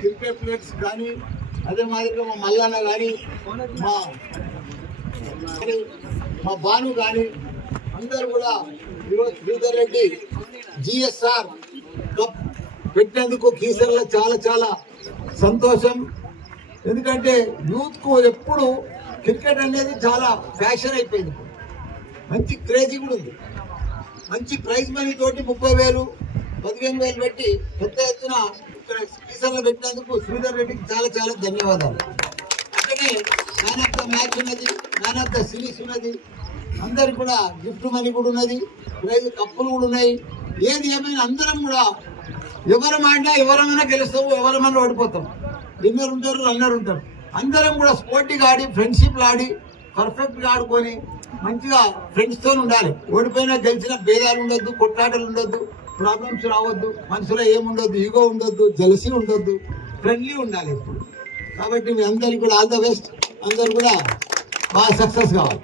Cricket players కానీ అదే మాదిరిగా మా మల్లన్న కానీ మా భాను కానీ అందరూ కూడా ఈరోజు శ్రీధర్ రెడ్డి జిఎస్ఆర్ కప్ పెట్టినందుకు కీసర్లో చాలా చాలా సంతోషం. ఎందుకంటే యూత్కు ఎప్పుడు క్రికెట్ అనేది చాలా ఫ్యాషన్ అయిపోయింది. మంచి క్రేజీ కూడా ఉంది. మంచి ప్రైజ్ మనీ తోటి 30,000 15,000 పెట్టి పెద్ద ఎత్తున ఇక్కడ కీసర్లో పెట్టినందుకు శ్రీధర్ రెడ్డికి చాలా చాలా ధన్యవాదాలు. అట్లనే మ్యాన్ ఆఫ్ ద మ్యాచ్ ఉన్నది, మ్యాన్ ఆఫ్ ద సిరీస్ ఉన్నది, అందరికి కూడా గిఫ్ట్ మనీ కూడా ఉన్నది, ప్రైజ్ కప్పులు కూడా ఉన్నాయి. ఏది ఏమైనా అందరం కూడా ఎవరమైనా గెలుస్తాము, ఎవరమైనా ఓడిపోతాం. విన్నర్ ఉంటారు, రన్నర్ ఉంటారు. అందరం కూడా స్పోర్టివ్గా ఆడి ఫ్రెండ్షిప్లు ఆడి పర్ఫెక్ట్గా ఆడుకొని మంచిగా ఫ్రెండ్స్తో ఉండాలి. ఓడిపోయినా గెలిచిన భేదాలు ఉండొద్దు, కొట్లాటలు ఉండొద్దు, ప్రాబ్లమ్స్ రావద్దు, మనసులో ఏముండొద్దు, ఈగో ఉండొద్దు, జెలసీ ఉండొద్దు, ఫ్రెండ్లీ ఉండాలి ఎప్పుడు. కాబట్టి మీ అందరికీ కూడా ఆల్ ద బెస్ట్. అందరు కూడా బాగా సక్సెస్ కావాలి.